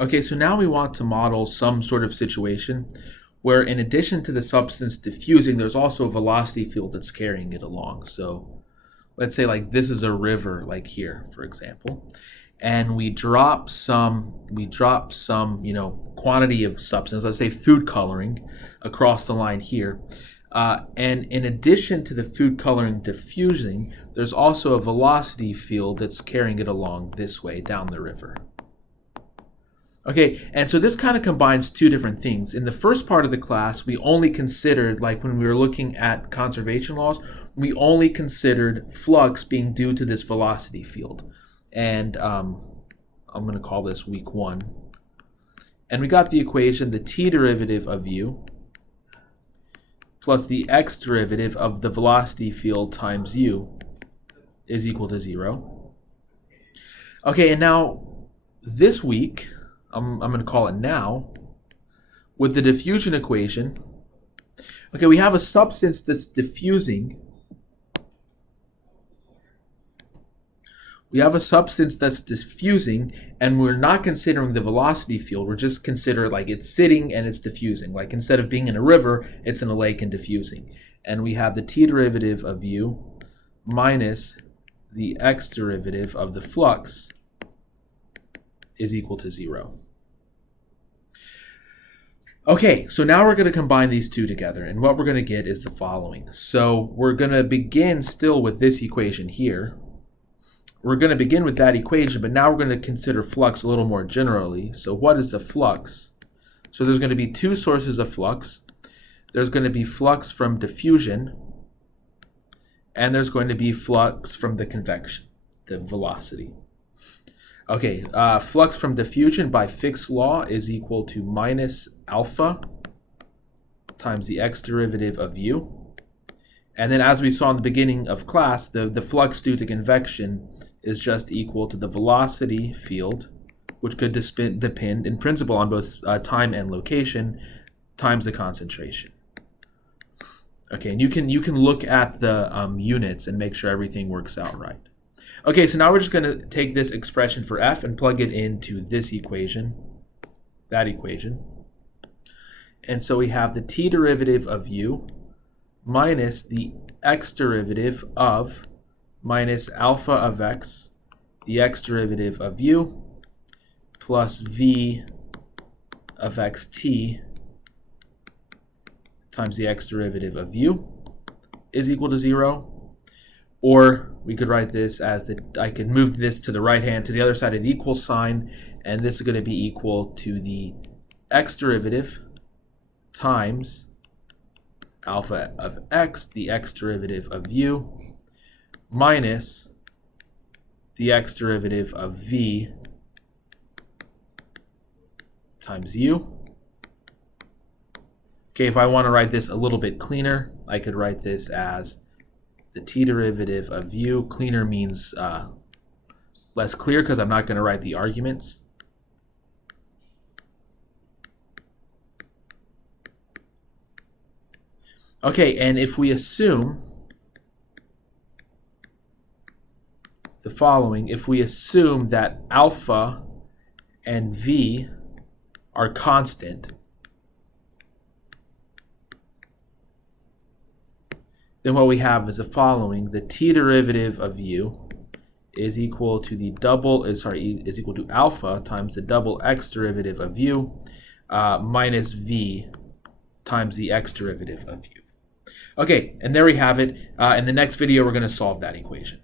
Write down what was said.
Okay, so now we want to model some sort of situation where in addition to the substance diffusing, there's also a velocity field that's carrying it along. So let's say like this is a river, like here, for example, and we drop some, quantity of substance, let's say food coloring, across the line here. And in addition to the food coloring diffusing, there's also a velocity field that's carrying it along this way down the river. Okay, and so this kind of combines two different things. In the first part of the class, we only considered, like when we were looking at conservation laws, we only considered flux being due to this velocity field. And I'm going to call this week 1. And we got the equation, the t derivative of u plus the x derivative of the velocity field times u is equal to 0. Okay, and now this week, I'm going to call it now, with the diffusion equation, okay, we have a substance that's diffusing. We have a substance that's diffusing, and we're not considering the velocity field. We're just considering like it's sitting and it's diffusing. Like instead of being in a river, it's in a lake and diffusing. And we have the t derivative of u minus the x derivative of the flux is equal to 0. Okay, so now we're going to combine these two together, and what we're going to get is the following. So we're going to begin still with this equation here. We're going to begin with that equation, but now we're going to consider flux a little more generally. So what is the flux? So there's going to be two sources of flux. There's going to be flux from diffusion, and there's going to be flux from the convection, the velocity. Okay, flux from diffusion by Fick's law is equal to minus alpha times the x derivative of u. And then as we saw in the beginning of class, the flux due to convection is just equal to the velocity field, which could depend in principle on both time and location, times the concentration. Okay, and you can look at the units and make sure everything works out right. Okay, so now we're just going to take this expression for f and plug it into this equation, that equation. And so we have the t derivative of u minus the x derivative of minus alpha of x, the x derivative of u, plus v of xt times the x derivative of u is equal to 0. Or we could write this as I could move this to the right hand, to the other side of the equal sign, and this is going to be equal to the x derivative times alpha of x, the x derivative of u, minus the x derivative of v times u. Okay, if I want to write this a little bit cleaner, I could write this as the t derivative of u. Cleaner means less clear because I'm not going to write the arguments. Okay, and if we assume the following, if we assume that alpha and v are constant, then what we have is the following: the t derivative of u is equal to is equal to alpha times the double x derivative of u minus v times the x derivative of u. Okay, and there we have it. In the next video, we're going to solve that equation.